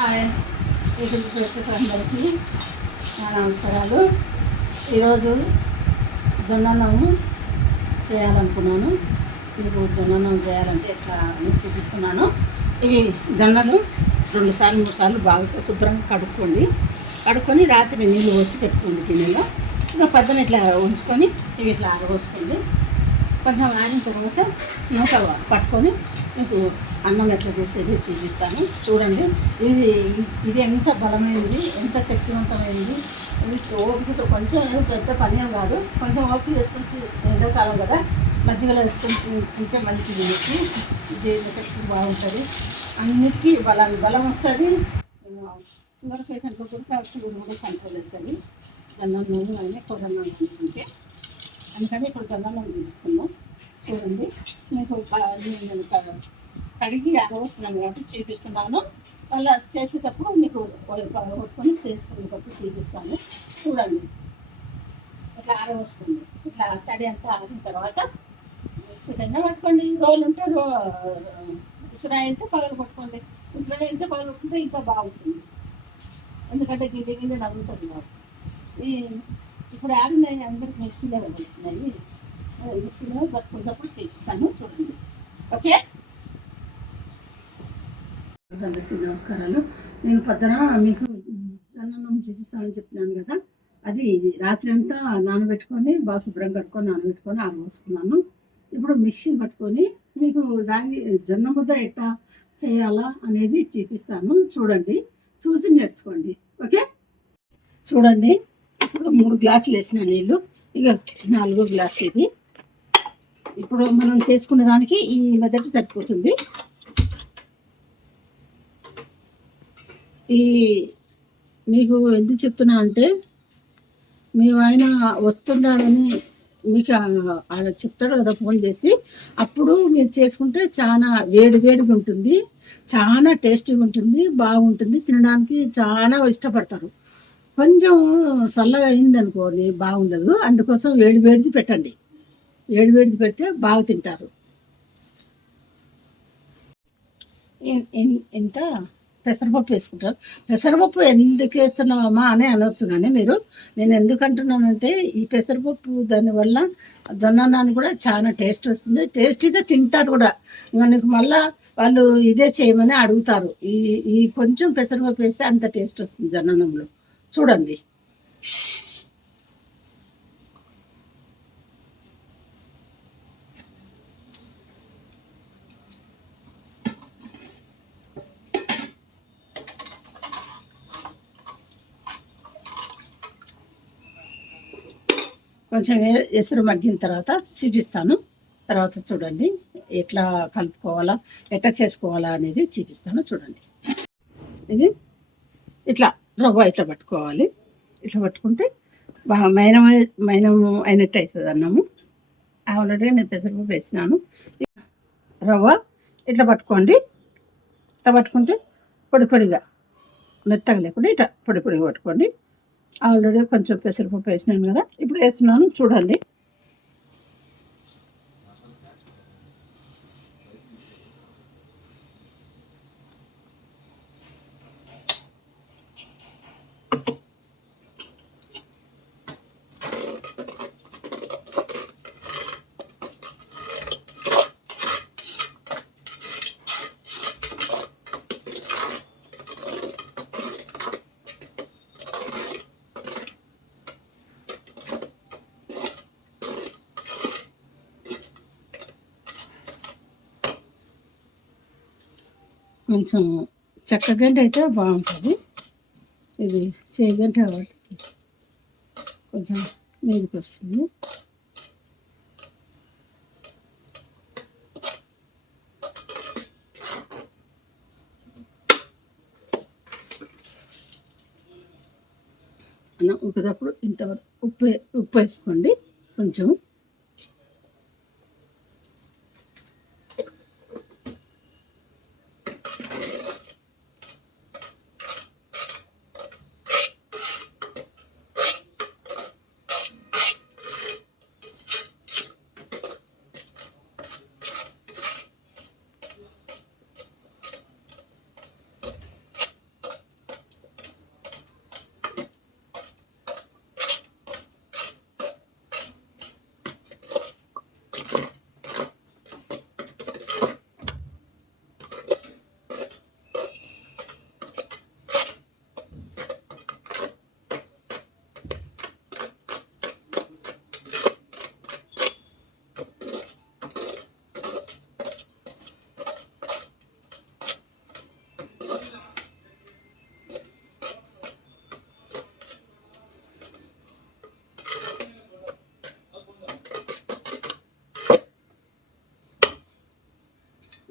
Hi ప్రేక్షకులందరికీ నా నమస్కారాలు. ఈరోజు జొన్నన్నము చేయాలనుకున్నాను. మీకు జొన్నన్నం చేయాలంటే ఎట్లా అని చూపిస్తున్నాను. ఇవి జొన్నలు 2-3 సార్లు బాగా శుభ్రంగా కడుక్కొని రాత్రి నీళ్ళు పోసి పెట్టుకోండి గిన్నెలో. ఇంకా పొద్దున ఇట్లా ఉంచుకొని ఇవి ఇట్లా ఆరబోసుకోండి. కొంచెం ఆరిన తర్వాత నూక పట్టుకొని మీకు అన్నం ఎట్లా చేసేది చూపిస్తాను. చూడండి, ఇది ఎంత బలమైనది, ఎంత శక్తివంతమైనది. ఇది ఓపికతో కొంచెం పెద్ద పని కాదు, కొంచెం ఓపిక వేసుకొని ఎండాకాలం కదా, మజ్జిగలో వేసుకొని తింటే మంచిది. మీకు జీర్ణశక్తి బాగుంటుంది, అన్నిటికీ బలం వస్తుంది. షుగర్ పేషెంట్లో కూడా షుగర్ కూడా కంట్రోల్ అవుతుంది. జొన్న నూనె అనేది కొరన్నా తింటుంటే, అందుకని ఇప్పుడు జొన్నన్నం చూపిస్తున్నాం. చూడండి, మీకు కడిగి ఆరవస్తున్నాను కాబట్టి చూపిస్తున్నాను. మళ్ళీ చేసేటప్పుడు మీకు కొట్టుకొని చేసుకునేటప్పుడు చూపిస్తాను. చూడండి, ఇట్లా ఆరవేసుకోండి. ఇట్లా తడి అంతా ఆరిన తర్వాత మిక్సీకైనా పట్టుకోండి. రోలు ఉంటే ఉసిరాయి ఉంటే పగలు పట్టుకోండి. ఉసిరాయి ఉంటే పగలు పట్టుకుంటే ఇంకా బాగుంటుంది, ఎందుకంటే గింజ నవ్వుతుంది కాబట్టి. ఇప్పుడు ఆడినాయి అందరికి మిక్సీలో వచ్చినాయి. మిక్సీలో పట్టుకున్నప్పుడు చూపిస్తాను. చూడండి. ఓకే, అందరికీ నమస్కారాలు. నేను పొద్దున మీకు జొన్నన్నం చూపిస్తానని చెప్తున్నాను కదా, అది రాత్రి అంతా నానబెట్టుకొని బాగా శుభ్రం కట్టుకొని నానబెట్టుకొని ఆరబోసుకున్నాను. ఇప్పుడు మిక్సీ పట్టుకొని మీకు జొన్న ముద్ద ఎట్టా చేయాలా అనేది చూపిస్తాను. చూడండి, చూసి నేర్చుకోండి. ఓకే, చూడండి, ఇప్పుడు 3 గ్లాసులు వేసిన నీళ్ళు, ఇక 4వ గ్లాసు ఇది. ఇప్పుడు మనం చేసుకునే దానికి ఈ మెదడు సరిపోతుంది. మీకు ఎందుకు చెప్తున్నా అంటే, మీ ఆయన వస్తున్నాడని మీకు ఆడ చెప్తాడు కదా ఫోన్ చేసి, అప్పుడు మీరు చేసుకుంటే చాలా వేడిగా ఉంటుంది, చాలా టేస్టీగా ఉంటుంది, బాగుంటుంది, తినడానికి చాలా ఇష్టపడతారు. కొంచెం చల్లగా అయిందనుకోని బాగుండదు, అందుకోసం వేడిది పెట్టండి. వేడిది పెడితే బాగా తింటారు. ఇంత పెసరపప్పు వేసుకుంటారు. పెసరపప్పు ఎందుకు వేస్తున్నావమ్మా అని అనొచ్చు, కానీ నేను ఎందుకు అంటున్నానంటే, ఈ పెసరపప్పు దానివల్ల జొన్నన్నాన్ని కూడా చాలా టేస్ట్ వస్తుంది, టేస్టీగా తింటారు కూడా. మనకు మళ్ళా వాళ్ళు ఇదే చేయమని అడుగుతారు. ఈ కొంచెం పెసరపప్పు వేస్తే అంత టేస్ట్ వస్తుంది జొన్నన్నంలో. చూడండి, కొంచెం ఎసురు మగ్గిన తర్వాత చూపిస్తాను. తర్వాత చూడండి ఎట్లా కలుపుకోవాలా, ఎట్లా చేసుకోవాలా అనేది చూపిస్తాను. చూడండి, ఇది ఇట్లా రవ్వ ఇట్లా పట్టుకోవాలి. ఇట్లా పట్టుకుంటే బాగా మైనం అయినట్టు అవుతుంది అన్నము. ఆల్రెడీ నేను పెసరపప్పు వేసినాను. రవ్వ ఇట్లా పట్టుకోండి. ఇట్లా పట్టుకుంటే పొడిగా మెత్తగా లేకుండా ఇట్లా పొడిగా పట్టుకోండి. ఆల్రెడీ కొంచెం పెసరపప్పు వేసినాను కదా, ఇప్పుడు వేస్తున్నాను. చూడండి, కొంచెం చెక్క గంట అయితే బాగుంటుంది. ఇది చేయగంట వాటికి కొంచెం మీదకి వస్తుంది. ఒకటప్పుడు ఇంతవరకు ఉప్పు వేసుకోండి కొంచెం.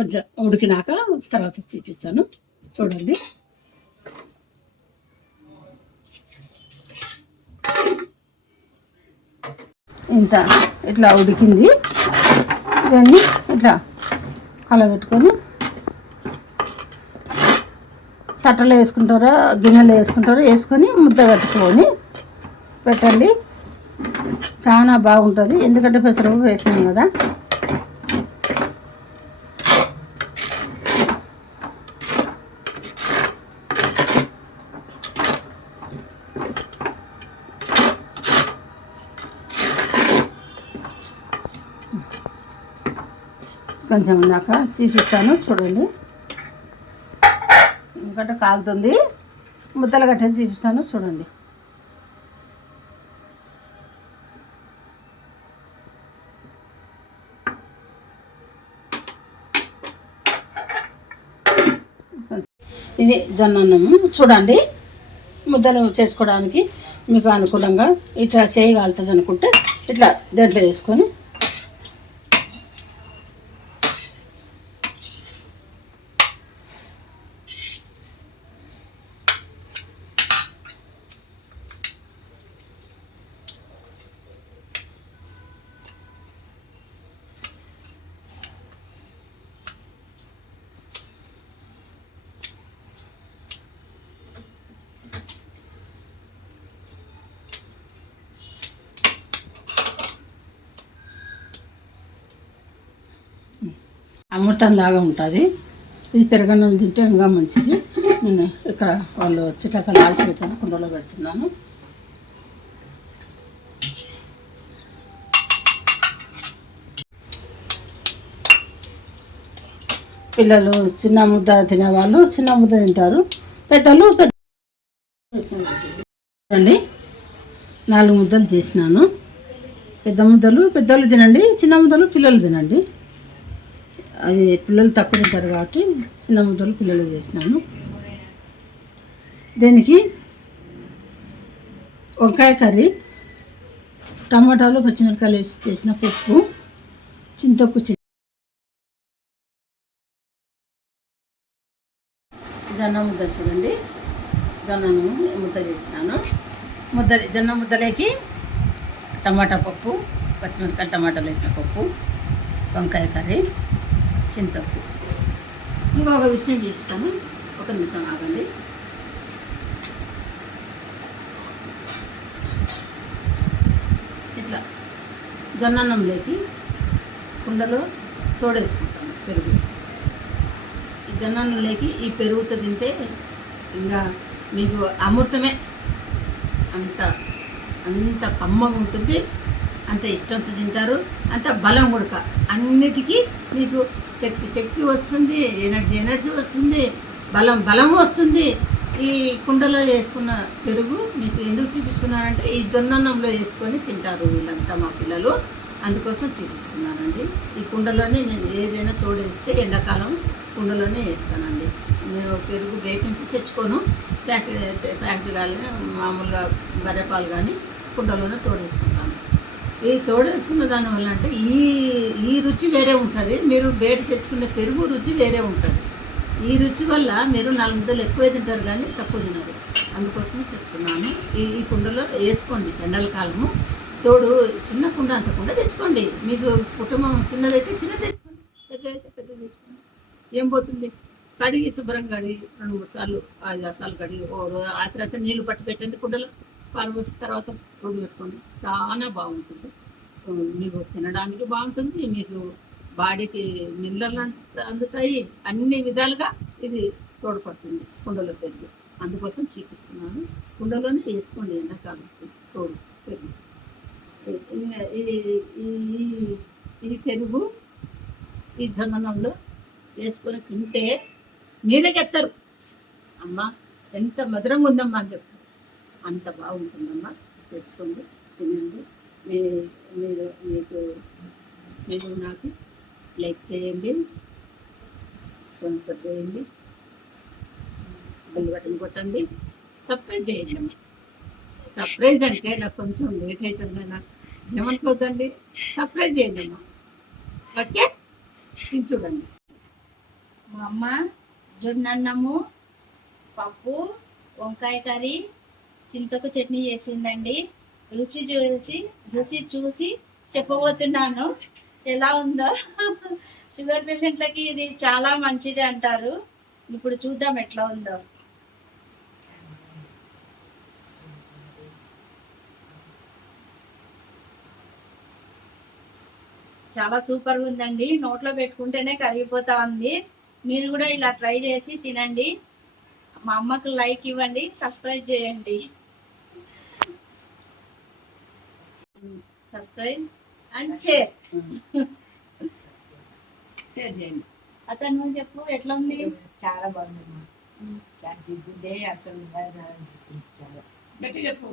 కొంచెం ఉడికినాక తర్వాత చూపిస్తాను, చూడండి. ఇంత ఇట్లా ఉడికింది. దాన్ని ఇట్లా కలబెట్టుకొని తట్టలో వేసుకుంటారా గిన్నెలో వేసుకుంటారో వేసుకొని ముద్ద కట్టుకొని పెట్టండి. చాలా బాగుంటుంది, ఎందుకంటే పెసరపప్పు వేసినాం కదా. కొంచెం దాకా చూపిస్తాను, చూడండి. ఎందుకంటే కాలుతుంది, ముద్దలు కట్టని చూపిస్తాను, చూడండి. ఇది జొన్నన్నము చూడండి. ముద్దలు చేసుకోవడానికి మీకు అనుకూలంగా ఇట్లా చేయగలుగుతుంది అనుకుంటే ఇట్లా దాంట్లో వేసుకొని అమృతం లాగా ఉంటుంది. ఇది పెరగన్నం తింటే ఇంకా మంచిది. నేను ఇక్కడ వాళ్ళు చిట్టక లాల్చి పెట్టాను, కుండలో పెడుతున్నాను. పిల్లలు చిన్న ముద్ద తినేవాళ్ళు చిన్న ముద్ద తింటారు, పెద్దలు అండి 4 ముద్దలు చేసినాను. పెద్ద ముద్దలు పెద్దలు తినండి, చిన్న ముద్దలు పిల్లలు తినండి. అది పిల్లలు తక్కువ తింటారు కాబట్టి చిన్న ముద్దలు పిల్లలు చేసినాను. దీనికి వంకాయ కర్రీ, టమాటాలు పచ్చిమిరపకాయలు వేసి చేసిన పప్పు, చింతొక్కు జొన్న ముద్ద చూడండి. జొన్నను ముద్ద చేసినాను. జొన్న ముద్దలోకి టమాటా పప్పు, పచ్చిమిరపకాయలు టమాటాలు వేసిన పప్పు, వంకాయ కర్రీ, చింతొక్కు. ఇంకొక విషయం చూపిస్తాను, ఒక నిమిషం ఆగండి. ఇట్లా జొన్నన్నంలోకి కుండలో తోడేసుకుంటాను పెరుగు. ఈ జొన్నన్నంలోకి ఈ పెరుగుతో తింటే ఇంకా మీకు అమృతమే. అంత కమ్మగా ఉంటుంది, అంత ఇష్టంతో తింటారు, అంత బలం ఉడక. అన్నిటికీ మీకు శక్తి వస్తుంది, ఎనర్జీ వస్తుంది, బలం వస్తుంది. ఈ కుండలో వేసుకున్న పెరుగు మీకు ఎందుకు చూపిస్తున్నానంటే ఈ జొన్నన్నంలో వేసుకొని తింటారు వీళ్ళంతా మా పిల్లలు, అందుకోసం చూపిస్తున్నానండి. ఈ కుండలోనే నేను ఏదైనా తోడేస్తే ఎండాకాలం కుండలోనే వేస్తానండి. నేను పెరుగు బయట నుంచి తెచ్చుకోను, ప్యాకెట్ కానీ మామూలుగా బర్రెపాలు కానీ కుండలోనే తోడేసుకుంటాను. ఈ తోడేసుకున్న దానివల్ల అంటే ఈ రుచి వేరే ఉంటుంది. మీరు బయట తెచ్చుకునే పెరుగు రుచి వేరే ఉంటుంది. ఈ రుచి వల్ల మీరు 4 ముద్దలు ఎక్కువ తింటారు కానీ తక్కువ తినరు, అందుకోసం చెప్తున్నాను. ఈ కుండలో వేసుకోండి. ఎండల కాలము తోడు చిన్న కుండ, అంత కుండ తెచ్చుకోండి. మీకు కుటుంబం చిన్నదైతే చిన్నది తెచ్చుకోండి, పెద్దదైతే పెద్ద తెచ్చుకోండి. ఏం పోతుంది, కడిగి శుభ్రంగా కడిగి 2-3 సార్లు 5-6 సార్లు కడిగి ఆ తర్వాత నీళ్లు పట్టి పెట్టండి కుండలో, పాలు పోసిన తర్వాత పొడి పెట్టుకోండి. చాలా బాగుంటుంది, మీకు తినడానికి బాగుంటుంది, మీకు బాడీకి మినరల్ అందుతాయి, అన్ని విధాలుగా ఇది తోడ్పడుతుంది కుండలో పెరుగు. అందుకోసం చూపిస్తున్నాను. కుండలోనే వేసుకోండి ఎండాకాలంకి తోడు పెరుగు. ఈ పెరుగు ఈ జొన్నన్నంలో వేసుకొని తింటే మీరే చెప్తారు, అమ్మ ఎంత మధురంగా ఉందమ్మా అని చెప్తారు. అంత బాగుంటుందమ్మా, చేసుకోండి, తినండి. మీరు నాకు లైక్ చేయండి, స్పాన్సర్ చేయండి, బెల్ బటన్ కొట్టండి, సబ్స్క్రైబ్ చేయండి అమ్మా. సర్ప్రైజ్ అంటే నాకు కొంచెం లేట్ అవుతుంది, నాకు ఏమనుకోద్దండి, సర్ప్రైజ్ చేయండి అమ్మా. ఓకే, చూడండి. మా అమ్మ జొన్నన్నము, పప్పు, వంకాయ కర్రీ, చింతకు చట్నీ చేసిందండి. రుచి చూసి చెప్పబోతున్నాను ఎలా ఉందో. షుగర్ పేషెంట్లకి ఇది చాలా మంచిది అంటారు. ఇప్పుడు చూద్దాం ఎట్లా ఉందో. చాలా సూపర్గా ఉందండి. నోట్లో పెట్టుకుంటేనే కరిగిపోతా ఉంది. మీరు కూడా ఇలా ట్రై చేసి తినండి. మా అమ్మకు లైక్ ఇవ్వండి, సబ్స్క్రైబ్ చేయండి. సబ్స్క్రైబ్ అండ్ షేర్ చేయండి. అతను నువ్వు చెప్పు ఎట్లా ఉంది. చాలా బాగుంది. చాలా తింటుంటే అసలు అనిపిస్తుంది. చాలా గట్టి చెప్పు.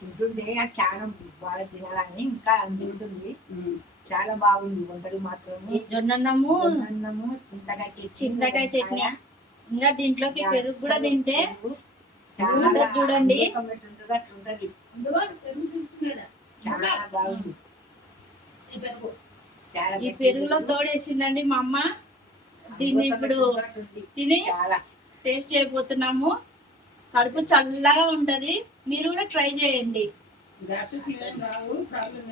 తింటుంటే చాలా బాగా తినాలని ఇంకా అనిపిస్తుంది. చాలా బాగుంది. వంటలు మాత్రం జొన్నన్నము, చింతకాయ చట్నీ, ఇంకా దీంట్లోకి పెరుగు కూడా తింటే చాలా చూడండి. చాలా బాగుంది. ఈ పెరుగులో తోడేసిందండి మా అమ్మ. దీన్ని ఇప్పుడు తిని టేస్ట్ చేయబోతున్నాము. కడుపు చల్లగా ఉంటది. మీరు కూడా ట్రై చేయండి. గ్యాస్ రావు ప్రాబ్లం